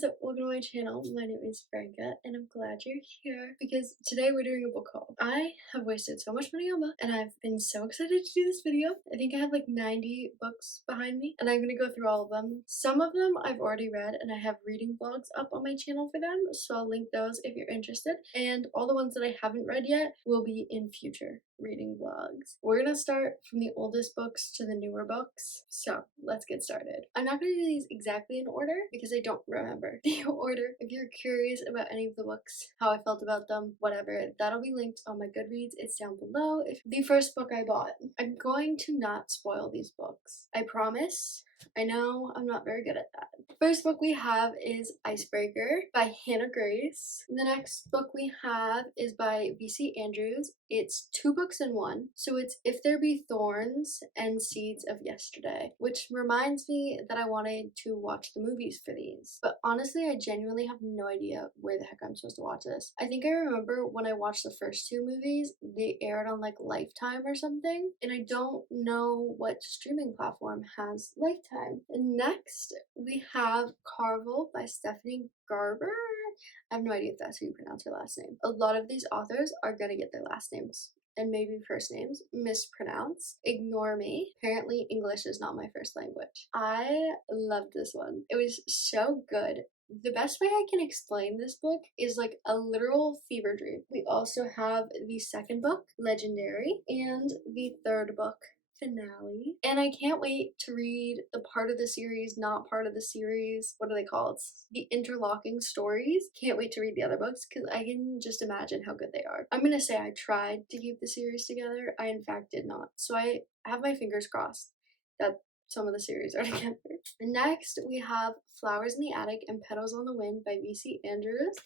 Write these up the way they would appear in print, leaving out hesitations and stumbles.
guys, welcome to my channel. My name is Franca and I'm glad you're here because today we're doing a book haul. I have wasted so much money on books and I've been so excited to do this video. I think I have like 90 books behind me and I'm gonna go through all of them. Some of them I've already read and I have reading vlogs up on my channel for them, so I'll link those if you're interested. And all the ones that I haven't read yet will be in future reading vlogs. We're gonna start from the oldest books to the newer books, so let's get started. I'm not gonna do these exactly in order because I don't remember the order. If you're curious about any of the books, how I felt about them, whatever, that'll be linked on my Goodreads. It's down below. If the first book I bought, I'm going to not spoil these books, I promise. I know I'm not very good at that. First book we have is Icebreaker by Hannah Grace. The next book we have is by V.C. Andrews. It's 2 books in one. So it's If There Be Thorns and Seeds of Yesterday, which reminds me that I wanted to watch the movies for these. But honestly, I genuinely have no idea where the heck I'm supposed to watch this. I think I remember when I watched the first 2 movies, they aired on like Lifetime or something. And I don't know what streaming platform has Lifetime. And next we have Carvel by Stephanie Garber. I have no idea if that's how you pronounce her last name. A lot of these authors are gonna get their last names and maybe first names mispronounced. Ignore me. Apparently English is not my first language. I loved this one. It was so good. The best way I can explain this book is like a literal fever dream. We also have the second book, Legendary, and the third book, Finale, and I can't wait to read the part of the series, not part of the series, what are they called? The interlocking stories. Can't wait to read the other books because I can just imagine how good they are. I'm gonna say I tried to keep the series together. I in fact did not. So I have my fingers crossed that some of the series are together. Next we have Flowers in the Attic and Petals on the Wind by V.C. Andrews.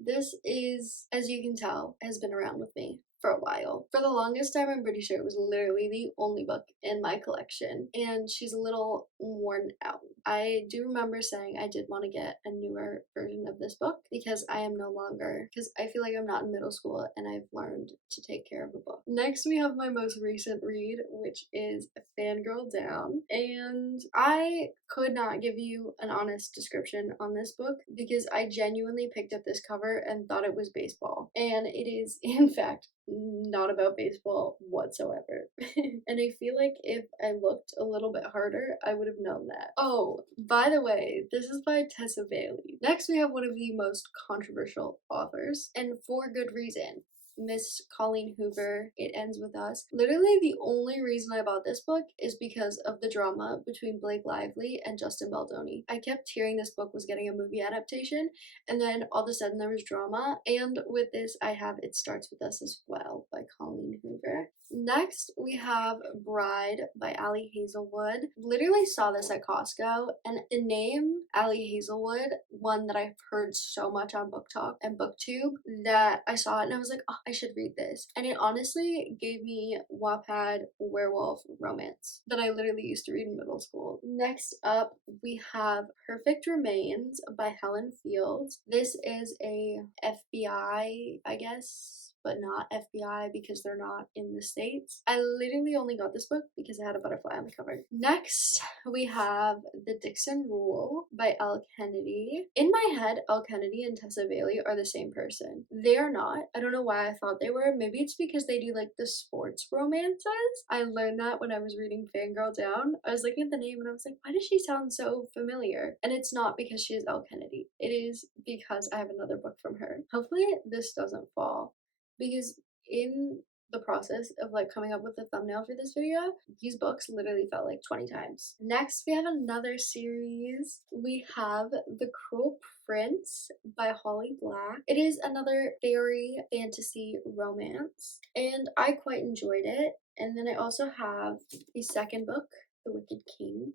This is, as you can tell, has been around with me for a while. For the longest time, I'm pretty sure it was literally the only book in my collection, and she's a little worn out. I do remember saying I did want to get a newer version of this book because I am no longer, because I feel like I'm not in middle school and I've learned to take care of a book. Next, we have my most recent read, which is Fangirl Down, and I could not give you an honest description on this book because I genuinely picked up this cover and thought it was baseball, and it is in fact not about baseball whatsoever. And I feel like if I looked a little bit harder, I would have known that. Oh, by the way, this is by Tessa Bailey. Next, we have one of the most controversial authors, and for good reason. Miss Colleen Hoover, It Ends With Us. Literally the only reason I bought this book is because of the drama between Blake Lively and Justin Baldoni. I kept hearing this book was getting a movie adaptation, and then all of a sudden there was drama, and with this I have It Starts With Us as well by Colleen Hoover. Next, we have Bride by Ali Hazelwood. Literally saw this at Costco, and the name Ali Hazelwood, one that I've heard so much on Booktok and Booktube, that I saw it and I was like, oh, I should read this. And it honestly gave me Wattpad werewolf romance that I literally used to read in middle school. Next up, we have Perfect Remains by Helen Fields. This is a FBI, I guess, but not FBI because they're not in the States. I literally only got this book because it had a butterfly on the cover. Next, we have The Dixon Rule by Elle Kennedy. In my head, Elle Kennedy and Tessa Bailey are the same person. They are not. I don't know why I thought they were. Maybe it's because they do like the sports romances. I learned that when I was reading Fangirl Down. I was looking at the name and I was like, why does she sound so familiar? And it's not because she is Elle Kennedy. It is because I have another book from her. Hopefully this doesn't fall, because in the process of like coming up with the thumbnail for this video, these books literally felt like 20 times. Next, we have another series. We have The Cruel Prince by Holly Black. It is another fairy fantasy romance, and I quite enjoyed it. And then I also have the second book, The Wicked King,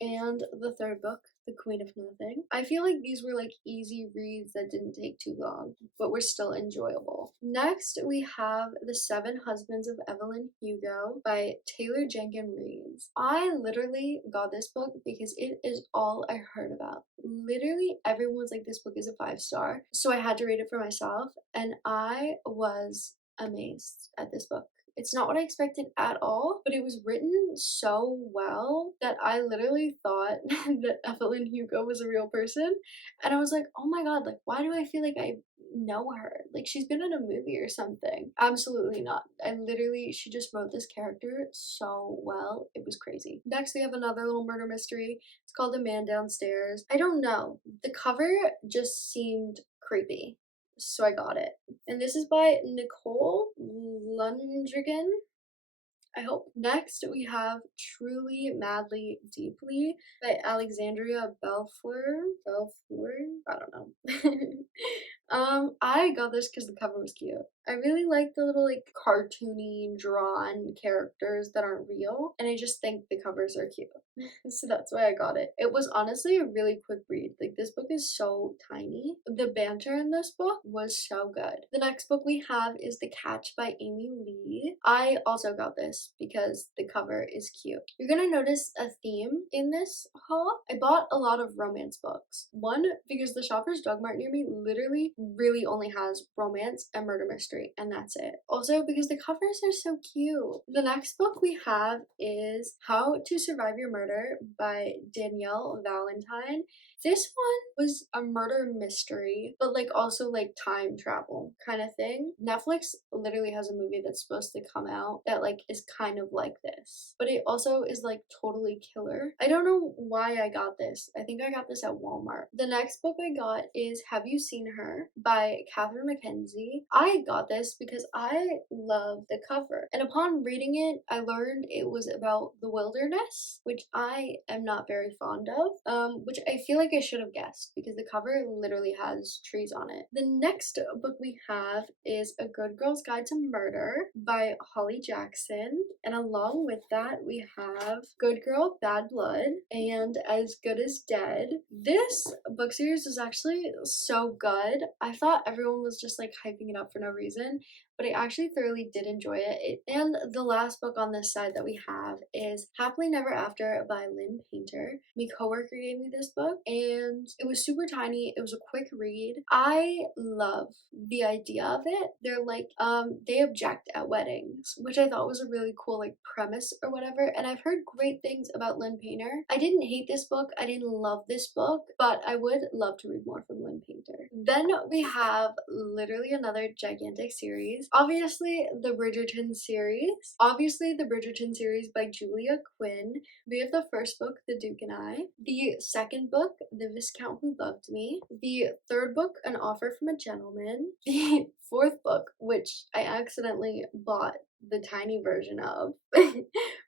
and the third book, The Queen of Nothing. I feel like these were like easy reads that didn't take too long, but were still enjoyable. Next, we have The Seven Husbands of Evelyn Hugo by Taylor Jenkins Reid. I literally got this book because it is all I heard about. Literally everyone's like, this book is a 5-star. So I had to read it for myself, and I was amazed at this book. It's not what I expected at all, but it was written so well that I literally thought that Evelyn Hugo was a real person. And I was like, oh my god, like, why do I feel like I know her? Like, she's been in a movie or something. Absolutely not. She just wrote this character so well. It was crazy. Next, we have another little murder mystery. It's called The Man Downstairs. I don't know. The cover just seemed creepy, so I got it. And this is by Nicole Lundgren, I hope. Next, we have Truly, Madly, Deeply by Alexandria Belfour. Belfour? I don't know. I got this because the cover was cute. I really like the little like cartoony drawn characters that aren't real, and I just think the covers are cute. So that's why I got it. It was honestly a really quick read. Like, this book is so tiny. The banter in this book was so good. The next book we have is The Catch by Amy Lee. I also got this because the cover is cute. You're gonna notice a theme in this haul. I bought a lot of romance books. One, because the Shoppers Drug Mart near me literally really only has romance and murder mystery, and that's it. Also, because the covers are so cute. The next book we have is How to Survive Your Murder by Danielle Valentine. This one was a murder mystery, but like also like time travel kind of thing. Netflix literally has a movie that's supposed to come out that like is kind of like this, but it also is like totally killer. I don't know why I got this. I think I got this at Walmart. The next book I got is Have You Seen Her by Catherine Mackenzie. I got this because I love the cover, and upon reading it, I learned it was about the wilderness, which I am not very fond of, which I feel like I should have guessed because the cover literally has trees on it. The next book we have is A Good Girl's Guide to Murder by Holly Jackson, and along with that we have Good Girl, Bad Blood, and As Good as Dead. This book series is actually so good. I thought everyone was just like hyping it up for no reason, but I actually thoroughly did enjoy it. And the last book on this side that we have is Happily Never After by Lynn Painter. My coworker gave me this book, and it was super tiny. It was a quick read. I love the idea of it. They're like, they object at weddings, which I thought was a really cool like premise or whatever. And I've heard great things about Lynn Painter. I didn't hate this book. I didn't love this book, but I would love to read more from Lynn Painter. Then we have literally another gigantic series. Obviously, the Bridgerton series by Julia Quinn. We have the first book, The Duke and I. The second book, The Viscount Who Loved Me. The third book, An Offer from a Gentleman. The fourth book, which I accidentally bought the tiny version of,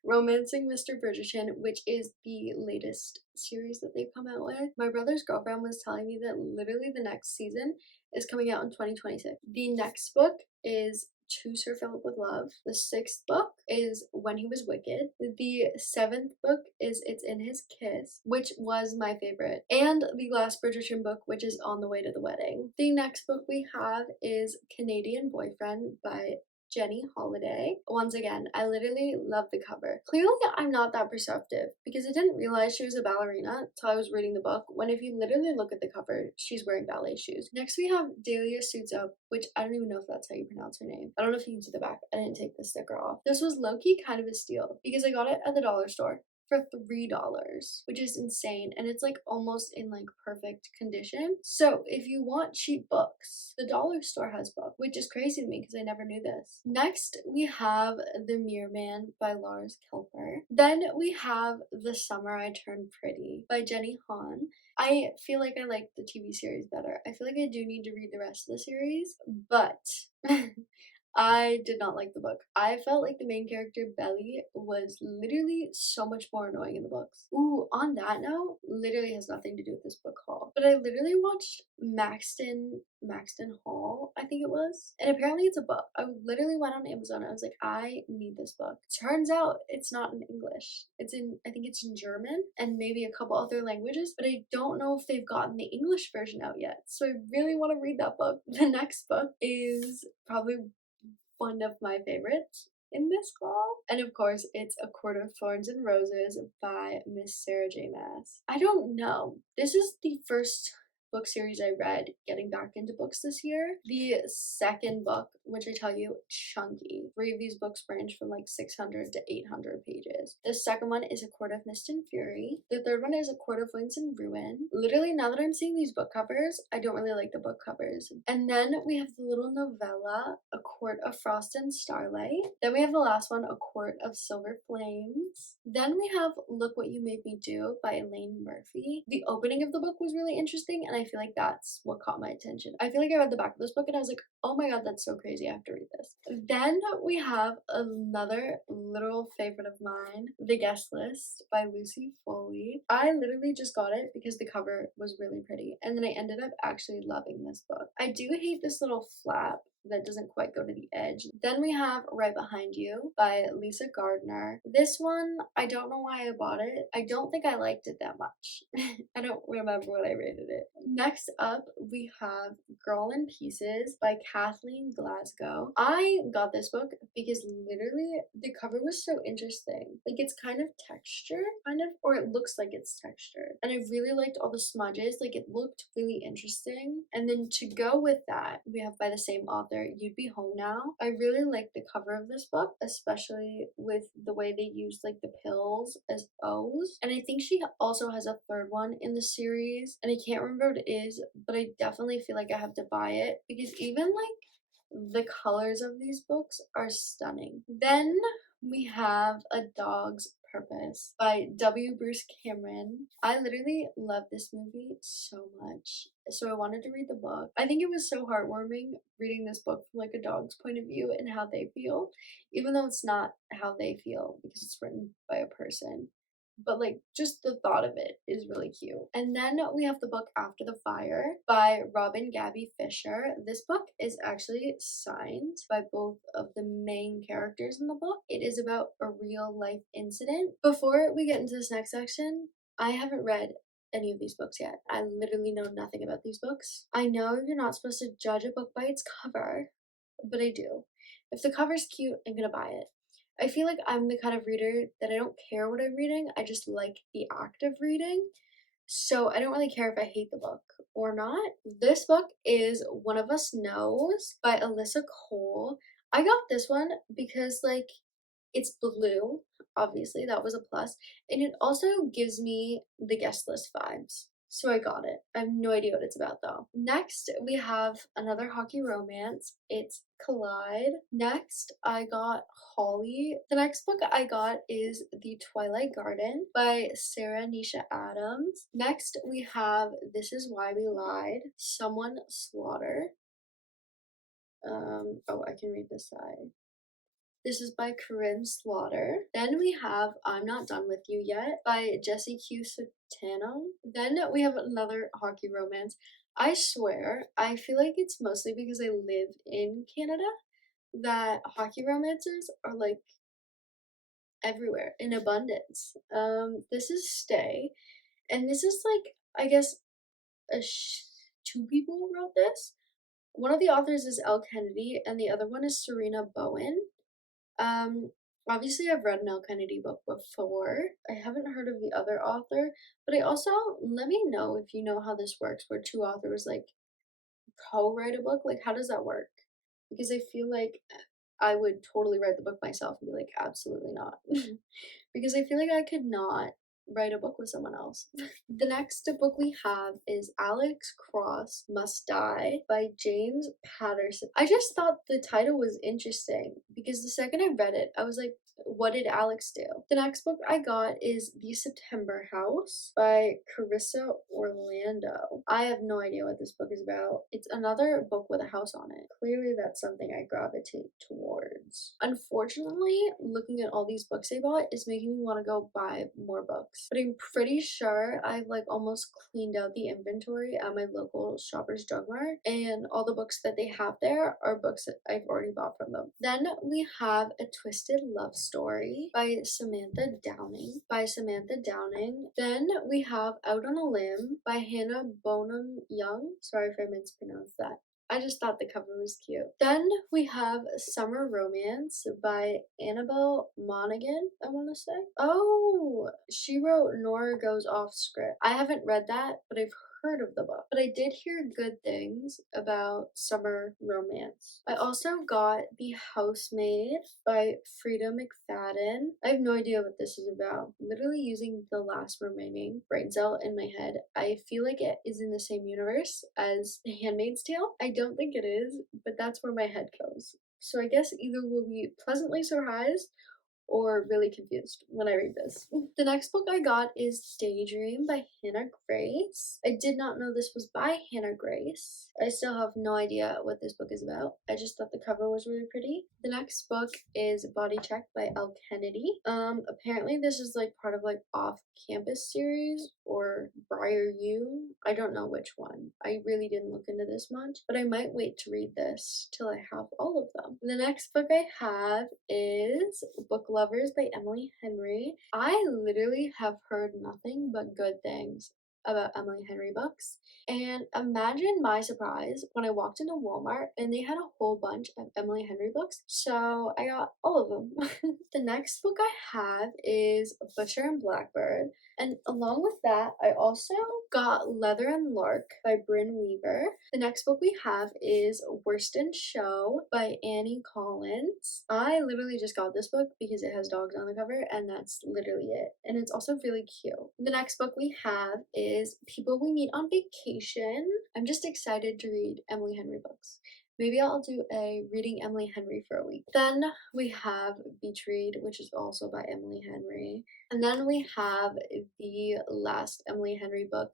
Romancing Mr. Bridgerton, which is the latest series that they've come out with. My brother's girlfriend was telling me that literally the next season is coming out in 2026. The next book is To Sir Philip with Love. The sixth book is When He Was Wicked. The seventh book is It's in His Kiss, which was my favorite. And the last Bridgerton book, which is On the Way to the Wedding. The next book we have is Canadian Boyfriend by Jenny Holiday. Once again, I literally love the cover. Clearly, I'm not that perceptive because I didn't realize she was a ballerina until I was reading the book, when if you literally look at the cover, she's wearing ballet shoes. Next, we have Dahlia Suits Up, which I don't even know if that's how you pronounce her name. I don't know if you can see the back. I didn't take the sticker off. This was low-key kind of a steal because I got it at the dollar store for $3, which is insane, and it's like almost in like perfect condition. So if you want cheap books, the dollar store has books, which is crazy to me because I never knew this. Next, we have The Mirror Man by Lars Kelper. Then we have The Summer I Turned Pretty by Jenny Han. I feel like I like the TV series better. I feel like I do need to read the rest of the series, but I did not like the book. I felt like the main character, Belly, was literally so much more annoying in the books. Ooh, on that note, literally has nothing to do with this book haul, but I literally watched Maxton Hall, I think it was, and apparently it's a book. I literally went on Amazon. I was like, I need this book. Turns out it's not in English. I think it's in German and maybe a couple other languages, but I don't know if they've gotten the English version out yet. So I really want to read that book. The next book is probably one of my favorites in this haul, and of course it's A Court of Thorns and Roses by Miss Sarah J. Maas. I don't know, this is the first book series I read getting back into books this year. The second book, which I tell you, chunky. 3 of these books range from like 600 to 800 pages. The second one is A Court of Mist and Fury. The third one is A Court of Wings and Ruin. Literally, now that I'm seeing these book covers, I don't really like the book covers. And then we have the little novella, A Court of Frost and Starlight. Then we have the last one, A Court of Silver Flames. Then we have Look What You Made Me Do by Elaine Murphy. The opening of the book was really interesting, and I feel like that's what caught my attention. I feel like I read the back of this book and I was like, oh my god, that's so crazy, I have to read this. Then we have another literal favorite of mine, The Guest List by Lucy Foley. I literally just got it because the cover was really pretty, and then I ended up actually loving this book. I do hate this little flap that doesn't quite go to the edge. Then we have Right Behind You by Lisa Gardner. This one, I don't know why I bought it. I don't think I liked it that much. I don't remember what I rated it. Next up, we have Girl in Pieces by Kathleen Glasgow. I got this book because literally the cover was so interesting. Like, it's kind of textured, or it looks like it's textured. And I really liked all the smudges. Like, it looked really interesting. And then to go with that, we have by the same author, You'd Be Home Now. I really like the cover of this book, especially with the way they used like the pills as O's. And I think she also has a third one in the series, and I can't remember what it is, but I definitely feel like I have to buy it because even like the colors of these books are stunning. Then we have A Dog's Purpose by W. Bruce Cameron. I literally love this movie so much, so I wanted to read the book. I think it was so heartwarming reading this book from like a dog's point of view and how they feel, even though it's not how they feel because it's written by a person. But like just the thought of it is really cute. And then we have the book After the Fire by Robin Gabby Fisher. This book is actually signed by both of the main characters in the book. It is about a real life incident. Before we get into this next section, I haven't read any of these books yet. I literally know nothing about these books. I know you're not supposed to judge a book by its cover, but I do. If the cover's cute, I'm gonna buy it. I feel like I'm the kind of reader that I don't care what I'm reading, I just like the act of reading. So I don't really care if I hate the book or not. This book is One of Us Knows by Alyssa Cole. I got this one because like it's blue, obviously, that was a plus, and it also gives me The Guest List vibes. So I got it. I have no idea what it's about though. Next, we have another hockey romance. It's Collide. Next, I got Holly. The next book I got is The Twilight Garden by Sarah Nisha Adams. Next, we have This Is Why We Lied, Someone Slaughter. Oh, I can read this side. This is by Corinne Slaughter. Then we have I'm Not Done With You Yet by Jessie Q. Sutano. Then we have another hockey romance. I swear, I feel like it's mostly because I live in Canada that hockey romances are like everywhere in abundance. This is Stay, and this is like, I guess, two people wrote this. One of the authors is Elle Kennedy, and the other one is Serena Bowen. Obviously I've read an Elle Kennedy book before. I haven't heard of the other author, but I also, let me know if you know how this works, where two authors like co-write a book. Like, how does that work? Because I feel like I would totally write the book myself and be like, absolutely not. Because I feel like I could not write a book with someone else. The next book we have is Alex Cross Must Die by James Patterson. I just thought the title was interesting because the second I read it, I was like, what did Alex do? The next book I got is The September House by Carissa Orlando. I have no idea what this book is about. It's another book with a house on it. Clearly that's something I gravitate towards. Unfortunately, looking at all these books I bought is making me want to go buy more books. But I'm pretty sure I've like almost cleaned out the inventory at my local Shoppers Drug Mart, and all the books that they have there are books that I've already bought from them. Then we have A Twisted Love Story by Samantha Downing. Then we have Out on a Limb by Hannah Bonham Young. Sorry if I mispronounced that. I just thought the cover was cute. Then we have Summer Romance by Annabelle Monaghan, I want to say. Oh, she wrote Nora Goes Off Script. I haven't read that, but I've heard of the book, but I did hear good things about summer romance. I also got The Housemaid by Frida McFadden. I have no idea what this is about. Literally using the last remaining brain cell in my head, I feel like it is in the same universe as The Handmaid's Tale. I don't think it is, but that's where my head goes. So I guess either we'll be pleasantly surprised or really confused when I read this. The next book I got is Daydream by Hannah Grace. I did not know this was by Hannah Grace. I still have no idea what this book is about. I just thought the cover was really pretty. The next book is Body Check by Elle Kennedy. Apparently this is like part of like off-campus series or Briar U. I don't know which one. I really didn't look into this much, but I might wait to read this till I have all of them. The next book I have is Book Lovers by Emily Henry. I literally have heard nothing but good things about Emily Henry books. And imagine my surprise when I walked into Walmart and they had a whole bunch of Emily Henry books. So I got all of them. The next book I have is Butcher and Blackbird. And along with that, I also got Leather and Lark by Bryn Weaver. The next book we have is Worston Show by Annie Collins. I literally just got this book because it has dogs on the cover, and that's literally it. And it's also really cute. The next book we have is People We Meet on Vacation. I'm just excited to read Emily Henry books. Maybe I'll do a reading Emily Henry for a week. Then we have Beach Read, which is also by Emily Henry. And then we have the last Emily Henry book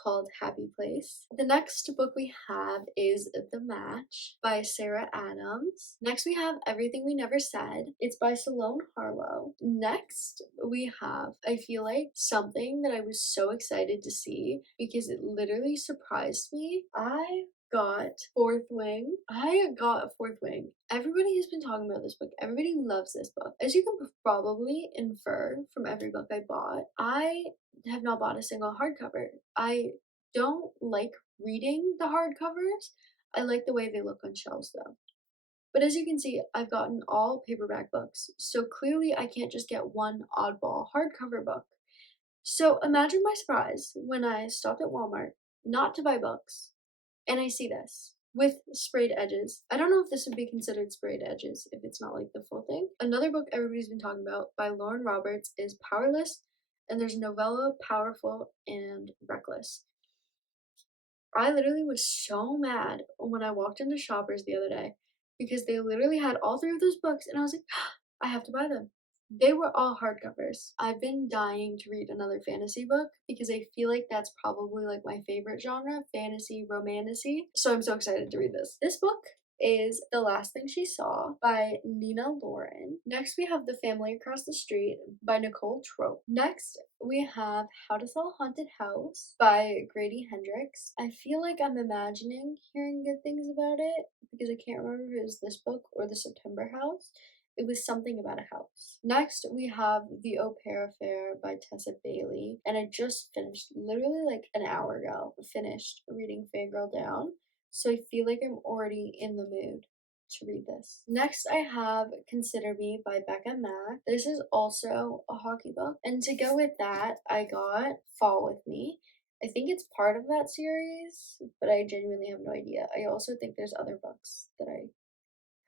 called Happy Place. The next book we have is The Match by Sarah Adams. Next we have Everything We Never Said. It's by Salome Harlow. Next we have, I feel like, something that I was so excited to see because it literally surprised me. I got Fourth Wing. Everybody has been talking about this book. Everybody loves this book. As you can probably infer from every book I bought, I have not bought a single hardcover. I don't like reading the hardcovers. I like the way they look on shelves though. But as you can see, I've gotten all paperback books, so clearly I can't just get one oddball hardcover book. So imagine my surprise when I stopped at Walmart, not to buy books, and I see this with sprayed edges. I don't know if this would be considered sprayed edges if it's not like the full thing. Another book everybody's been talking about by Lauren Roberts is Powerless, and there's a novella Powerful and Reckless. I literally was so mad when I walked into Shoppers the other day because they literally had all three of those books, and I was like, I have to buy them. They were all hardcovers. I've been dying to read another fantasy book because I feel like that's probably like my favorite genre, fantasy, romantasy. So I'm so excited to read this. This book is The Last Thing She Saw by Nina Lauren. Next we have The Family Across the Street by Nicole Trope. Next we have How to Sell a Haunted House by Grady Hendrix. I feel like I'm imagining hearing good things about it because I can't remember if it was this book or The September House. It was something about a house. Next, we have The Au Pair Affair by Tessa Bailey. And I just finished, literally like an hour ago, finished reading Fangirl Down. So I feel like I'm already in the mood to read this. Next, I have Consider Me by Becca Mack. This is also a hockey book. And to go with that, I got Fall With Me. I think it's part of that series, but I genuinely have no idea. I also think there's other books that I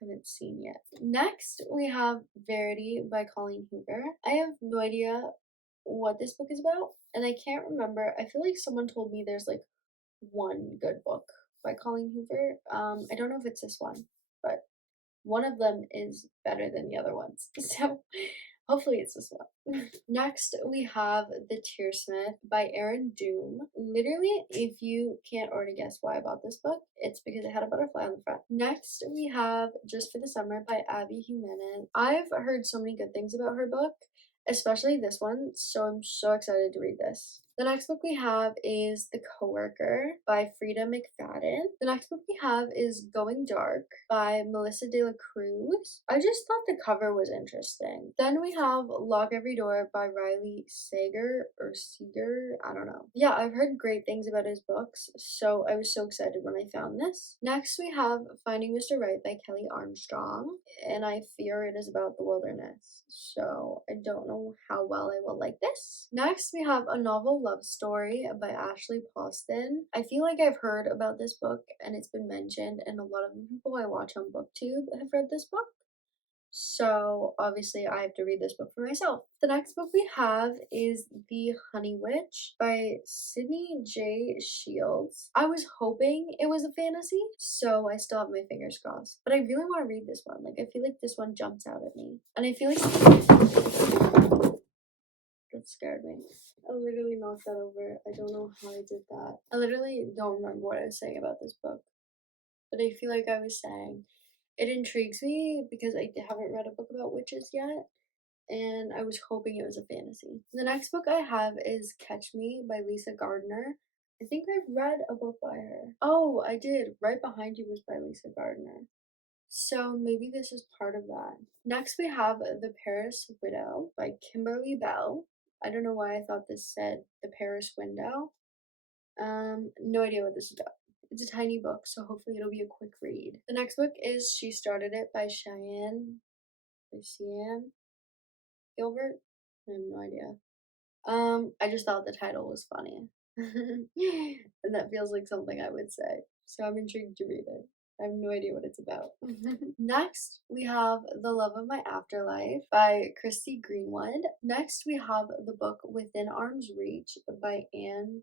haven't seen yet. Next, we have Verity by Colleen Hoover. I have no idea what this book is about, and I can't remember. I feel like someone told me there's like one good book by Colleen Hoover. I don't know if it's this one, but one of them is better than the other ones. So hopefully it's this one. Next, we have The Tearsmith by Erin Doom. Literally, if you can't already guess why I bought this book, it's because it had a butterfly on the front. Next, we have Just for the Summer by Abby Jimenez. I've heard so many good things about her book, especially this one, so I'm so excited to read this. The next book we have is The Coworker by Frida McFadden. The next book we have is Going Dark by Melissa De La Cruz. I just thought the cover was interesting. Then we have Lock Every Door by Riley Sager or Seeger, I don't know. Yeah, I've heard great things about his books, so I was so excited when I found this. Next we have Finding Mr. Right by Kelly Armstrong, and I fear it is about the wilderness, so I don't know how well I will like this. Next we have A Novel Love Story by Ashley Poston. I feel like I've heard about this book and it's been mentioned, and a lot of the people I watch on Booktube have read this book. So obviously I have to read this book for myself. The next book we have is The Honey Witch by Sydney J. Shields. I was hoping it was a fantasy, so I still have my fingers crossed. But I really want to read this one. Like, I feel like this one jumps out at me. And I feel like that scared me. I literally knocked that over. I don't know how I did that. I literally don't remember what I was saying about this book. But I feel like I was saying it intrigues me because I haven't read a book about witches yet, and I was hoping it was a fantasy. The next book I have is Catch Me by Lisa Gardner. I think I've read a book by her. Oh, I did. Right Behind You was by Lisa Gardner. So maybe this is part of that. Next we have The Paris Widow by Kimberly Bell. I don't know why I thought this said The Paris Window. No idea what this is about. It's a tiny book, so hopefully it'll be a quick read. The next book is She Started It by Cheyenne Gilbert. I have no idea. I just thought the title was funny. And that feels like something I would say. So I'm intrigued to read it. I have no idea what it's about. Next, we have The Love of My Afterlife by Christy Greenwood. Next, we have the book Within Arm's Reach by Anne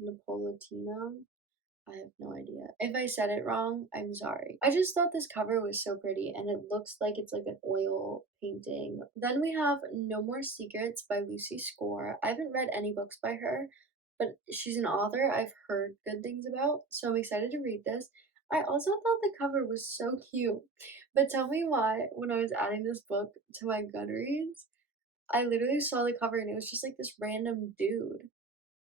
Napolitano. I have no idea. If I said it wrong, I'm sorry. I just thought this cover was so pretty, and it looks like it's like an oil painting. Then we have No More Secrets by Lucy Score. I haven't read any books by her, but she's an author I've heard good things about, so I'm excited to read this. I also thought the cover was so cute, but tell me why when I was adding this book to my Goodreads, I literally saw the cover and it was just like this random dude.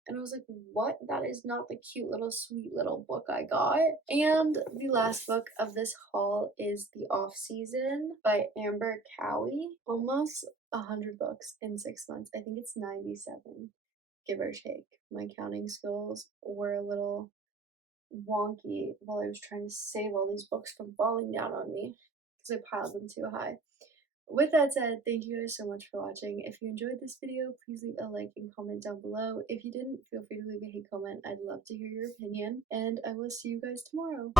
And I was like, what? That is not the cute little sweet little book I got. And the last book of this haul is The Off Season by Amber Cowie. Almost 100 books in 6 months. I think it's 97, give or take. My counting skills were a little wonky while I was trying to save all these books from falling down on me because I piled them too high. With that said, thank you guys so much for watching. If you enjoyed this video, please leave a like and comment down below. If you didn't, feel free to leave a hate comment. I'd love to hear your opinion, and I will see you guys tomorrow.